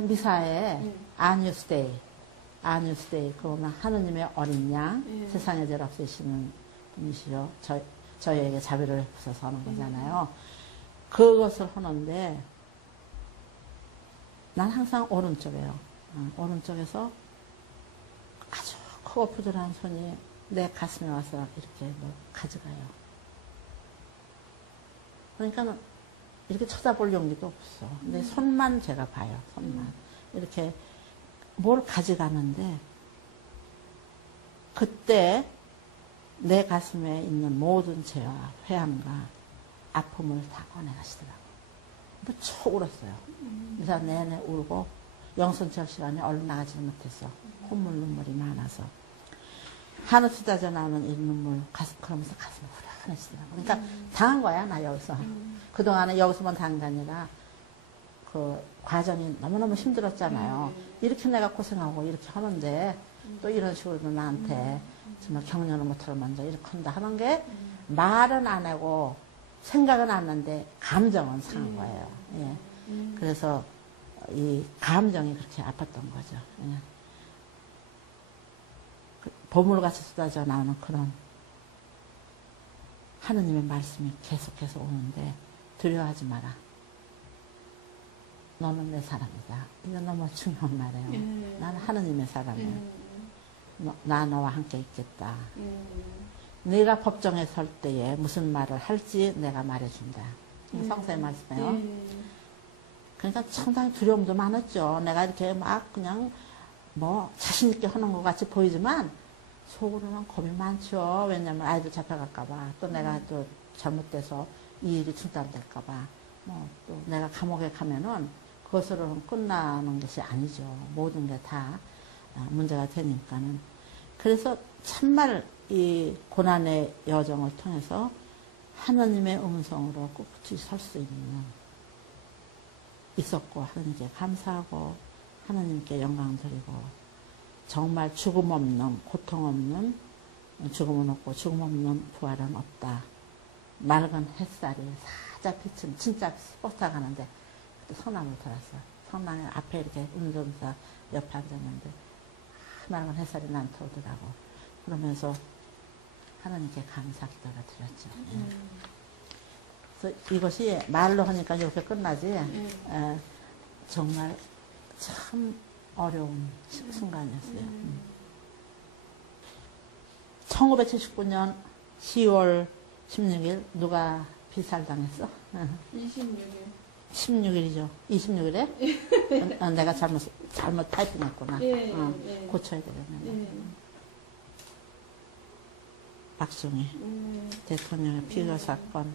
미사에 예. 아뉴스데이, 아뉴스데이 그러면 하느님의 어린 양 예. 세상에 죄를 없애시는 분이시죠. 저, 저희에게 자비를 베푸셔서 하는 거잖아요. 그것을 하는데 난 항상 오른쪽에요. 어, 오른쪽에서 아주 크고 부드러운 손이 내 가슴에 와서 이렇게 뭐 가져가요. 그러니까 이렇게 쳐다볼 용기도 없어. 근데 손만 제가 봐요. 손만. 이렇게 뭘 가져가는데 그때 내 가슴에 있는 모든 죄와 회함과 아픔을 다 꺼내가시더라고. 무척 울었어요. 그래서 내내 울고 영선철 시간에 얼른 나가지 못했어. 콧물 눈물이 많아서. 하늘 쏟아져 나오는 이 눈물 가슴 그러면서 가슴이 후련해지더라고. 그러니까 당한 거야 나 여기서. 그동안은 여기서만 아니라 그 과정이 너무너무 힘들었잖아요. 이렇게 내가 고생하고 이렇게 하는데 또 이런 식으로 나한테 정말 격려를 못할 만져 이렇게 한다 하는 게 말은 안 하고 생각은 안 하는데 감정은 상한 거예요. 예. 그래서 이 감정이 그렇게 아팠던 거죠. 예. 그 보물같이 쏟아져 나오는 그런 하느님의 말씀이 계속해서 오는데 두려워하지 마라. 너는 내 사람이다. 이건 너무 중요한 말이에요. 예. 나는 하느님의 사람이에요. 음, 너- 나 너와 함께 있겠다. 음, 네가 법정에 설 때에 무슨 말을 할지 내가 말해준다. 이거 음. 성서의 말씀이에요. 예. 그러니까 상당히 두려움도 많았죠. 내가 이렇게 막 그냥 뭐 자신있게 하는 것 같이 보이지만 속으로는 겁이 많죠. 왜냐면 아이들 잡혀갈까봐. 또 내가 또 잘못돼서 이 일이 중단될까봐. 뭐 또 내가 감옥에 가면은 그것으로는 끝나는 것이 아니죠. 모든 게다 어, 문제가 되니까는. 그래서 참말 이 고난의 여정을 통해서 하나님의 음성으로 꿋꿋이 설 수 있는 있었고 하나님께 감사하고 하나님께 영광 드리고 정말 죽음 없는 고통 없는 죽음은 없고 죽음 없는 부활은 없다. 맑은 햇살이 살짝 비친 진짜 버스가 가는데 그때 성남을 돌았어. 성남에 앞에 이렇게 운전사 옆에 앉았는데 맑은 햇살이 나한테 오더라고. 그러면서 하나님께 감사 기도를 드렸죠. 예. 음, 그래서 이것이 말로 하니까 이렇게 끝나지. 예. 에, 정말 참 어려운 시- 순간이었어요. 음. 1979년 10월 16일 누가 비살당했어? 26일. 16일이죠. 26일에? 어, 내가 잘못 잘못 타이핑했구나. 예, 어, 예. 고쳐야 되겠네. 예. 박정희 음, 대통령의 피거 사건.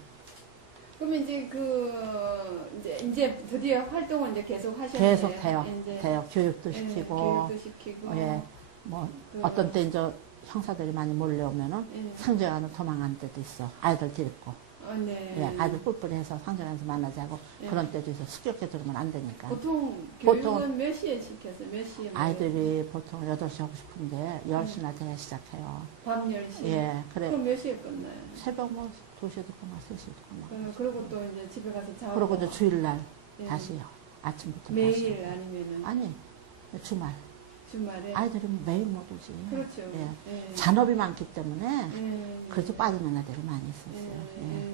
그러면 이제 그 이제 이제 드디어 활동을 이제 계속 하셨네요. 계속 돼요. 돼요. 교육도 예, 시키고. 교육도 시키고. 예, 뭐 그- 어떤 때 이제 형사들이 많이 몰려오면은 예. 상주에 도망가는 때도 있어. 아이들 데리고. 어, 네. 예, 아이들 뿔뿔이해서 상주에서 만나지 하고 예. 그런 때도 있어. 습격해 들으면 안 되니까. 보통 보통- 교육은 몇 시에 시켰어요? 몇 시에? 뭐 아이들이 보통 8시 하고 싶은데 10시나 돼야 시작해요. 밤 10시? 예, 그래. 그럼 몇 시에 끝나요? 새벽 뭐 2시에도 끝나, 3시에도 끝나. 그- 그리고 또 이제 집에 가서 자고. 그러고 이제 주일날 예. 다시 아침부터 매일 다시. 아니면은 아니, 주말. 주말에. 아이들이 매일 못 오지. 그렇죠. 예. 예. 잔업이 많기 때문에 예. 그래도 빠지는 애들이 많이 있었어요. 예.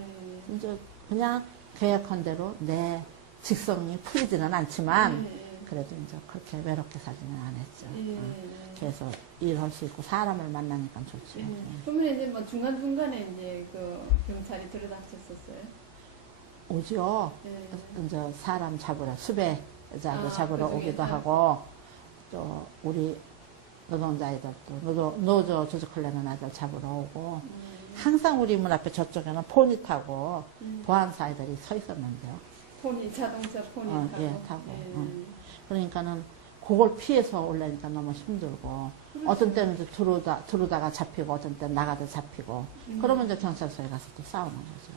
예. 이제 그냥 계획한 대로 내 직성이 풀리지는 않지만 예. 그래도 이제 그렇게 외롭게 살지는 않았죠. 예. 어. 그래서 일할 수 있고 사람을 만나니까 좋죠. 예. 예. 그러면 이제 뭐 중간 중간에 이제 그 경찰이 들여다쳤었어요. 오죠. 예. 이제 사람 잡으러 수배자도 아, 잡으러 그 오기도? 하고 또 우리 노동자애들도 노조, 노조 조직하려는 애들 잡으러 오고 음. 항상 우리 문 앞에 저쪽에는 포니 타고 음. 보안사 애들이 서 있었는데요. 폰이 자동차 폰이 어, 타고. 예, 타고. 예. 어. 그러니까는 그걸 피해서 올라니까 너무 힘들고 그렇죠. 어떤 때는 이제 들어오다, 들어오다가 잡히고 어떤 때는 나가다 잡히고 음. 그러면 이제 경찰서에 가서 또 싸우는 거죠.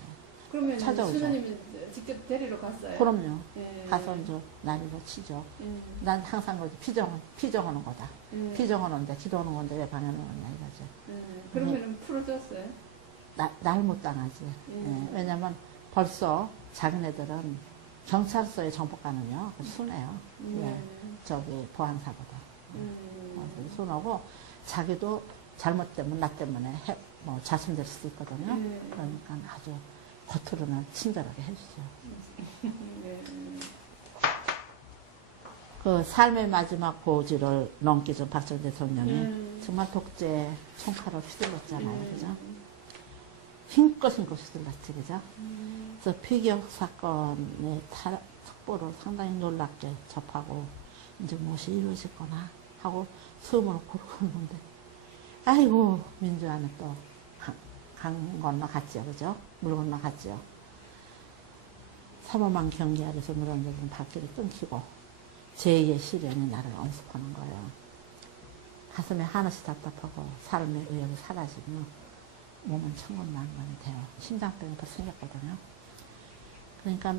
그러면 찾아오죠. 수녀님이 직접 데리러 갔어요. 그럼요. 예. 가서 이제 난리로 치죠. 예. 난 항상 그러지 피정, 피정하는 거다. 예. 피정하는데 기도하는 건데 왜 방해를 하냐 이거죠. 예. 그러면은 풀어줬어요. 날 못 당하지. 예. 예, 왜냐면 벌써 자기네들은 경찰서에 정보 가는요. 순해요. 네. 예. 저기 보안사보다. 음. 어, 순하고 자기도 잘못되면 나 때문에 해, 뭐 자sun될 수도 있거든요. 네. 그러니까 아주 겉으로는 친절하게 해주죠. 네. 그 삶의 마지막 고지를 넘기 전 박정희 대통령이 음. 정말 독재 총칼을 휘둘렀잖아요. 음. 그죠? 힘껏 힘껏 휘둘렀지. 그죠? 음. 그래서 피격 사건의 타- 특보를 상당히 놀랍게 접하고 이제 무엇이 이루어질 거나 하고 숨을 고르고 있는데 아이고 민주화는 또 강 건너 갔죠. 그죠? 물 건너 갔죠. 삼엄한 경계 아래서 늘어지는 발길이 끊기고 제2의 시련이 나를 엄습하는 거예요. 가슴에 한없이 답답하고 삶의 의욕이 사라지며 몸은 천근만근이 돼요. 심장병이 또 생겼거든요. 그러니까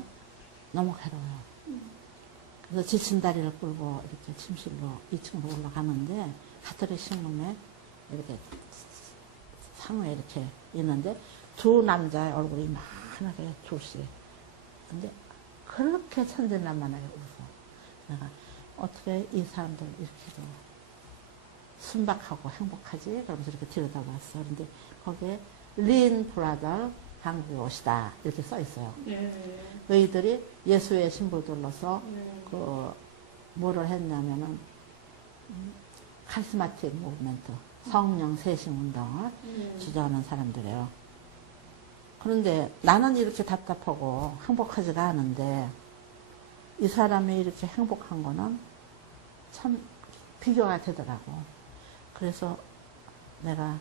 너무 괴로워요. 그래서 지친 다리를 끌고 이렇게 침실로 2층으로 올라가는데 하트리 식룸에 이렇게 상에 이렇게 있는데 두 남자의 얼굴이 이만하게 둘씩. 근데 그렇게 천진난만하게 웃어. 내가 어떻게 이 사람들 이렇게도 순박하고 행복하지? 그러면서 이렇게 들여다봤어. 근데 거기에 린 브라더 한국에 오시다. 이렇게 써 있어요. 네. 너희들이 예수의 신부 둘러서 네. 그 뭐를 했냐면은 음, 카리스마틱 무브멘트 성령 세신 운동을 네. 주도하는 사람들이에요. 그런데 나는 이렇게 답답하고 행복하지가 않은데 이 사람이 이렇게 행복한 거는 참 비교가 되더라고. 그래서 내가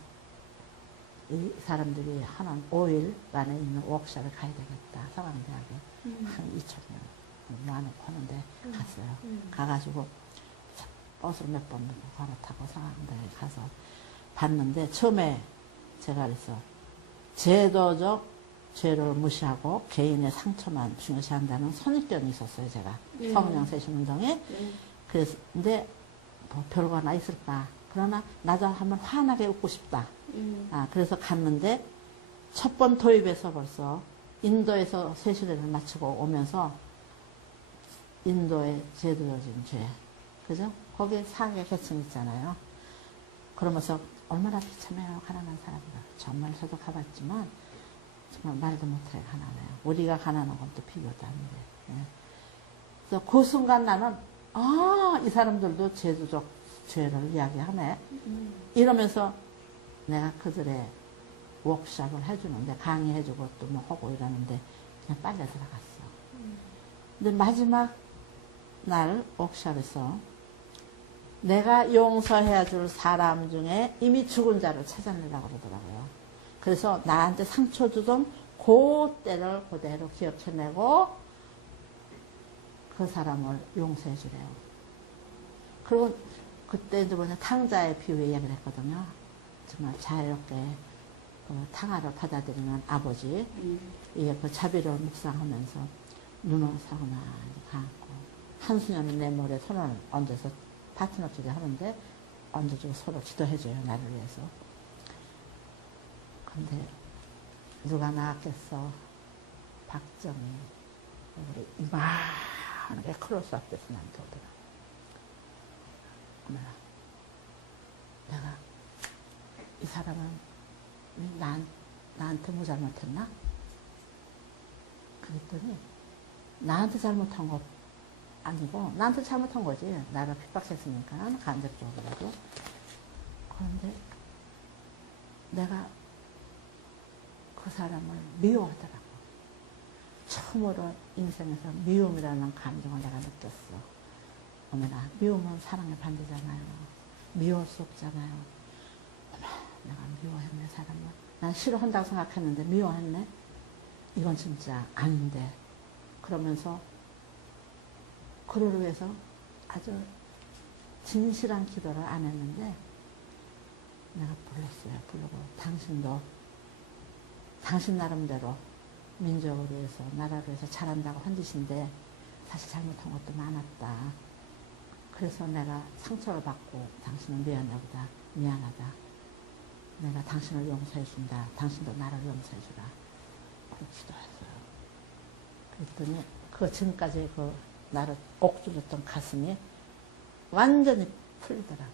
이 사람들이 하는 5일간에 있는 워크숍을 가야 되겠다. 서강대학에 음. 한 2천 명 모아놓고 하는데 음. 갔어요. 음. 가가지고 버스를 몇번 갈아타고 상황대에 가서 봤는데 처음에 제가 그래서 제도적 죄를 무시하고 개인의 상처만 중요시한다는 선입견이 있었어요 제가 네. 성령 세신 운동에 네. 그래서 근데 뭐 별거 하나 있을까 그러나 나도 한번 환하게 웃고 싶다 음. 아 그래서 갔는데 첫 번 도입에서 벌써 인도에서 세시대를 마치고 오면서 인도의 제도적인 죄 그죠? 거기에 사계 계층 있잖아요. 그러면서 얼마나 비참해요, 가난한 사람들. 정말 저도 가봤지만, 정말 말도 못해, 가난해요. 우리가 가난한 건 또 비교도 안 돼. 예. 그래서 그 순간 나는, 아, 이 사람들도 제도적 죄를 이야기하네. 음. 이러면서 내가 그들의 워크샵을 해주는데, 강의해주고 또 뭐 하고 이러는데, 그냥 빨려 들어갔어. 근데 마지막 날 워크샵에서 내가 용서해야 줄 사람 중에 이미 죽은 자를 찾아내라고 그러더라고요. 그래서 나한테 상처 주던 그 때를 그대로 기억해내고 그 사람을 용서해 주래요. 그리고 그때 이제 뭐냐 탕자의 비유 이야기를 했거든요. 정말 자유롭게 그 탕화를 받아들이는 아버지. 음. 이게 그 자비를 묵상하면서 눈을 사거나 감고 한수년이 내 머리에 손을 얹어서 파트너 쪽에 하는데 얹어주고 서로 기도해줘요 나를 위해서. 근데 누가 나왔겠어? 박정희. 우리 이만하게 클로스업 돼서 나한테 오더라 어머나 내가 이 사람은 왜 난, 나한테 뭐 잘못했나? 그랬더니 나한테 잘못한 거 아니고 나한테 잘못한 거지. 나를 핍박했으니까 간접적으로라도. 그런데 내가 그 사람을 미워하더라고. 처음으로 인생에서 미움이라는 감정을 내가 느꼈어. 어머나 미움은 사랑의 반대잖아요. 미워할 수 없잖아요. 어머, 내가 미워했네 사람을. 난 싫어한다고 생각했는데 미워했네. 이건 진짜 아닌데. 그러면서 그를 위해서 아주 진실한 기도를 안 했는데 내가 불렀어요. 부르고 당신도 당신 나름대로 민족을 위해서 나라를 위해서 잘한다고 한 짓인데 사실 잘못한 것도 많았다. 그래서 내가 상처를 받고 당신은 미안해 보다 미안하다. 내가 당신을 용서해 준다. 당신도 나를 용서해 주라. 그렇게 기도했어요. 그랬더니 그 전까지 그 나를 옥두렸던 가슴이 완전히 풀리더라고.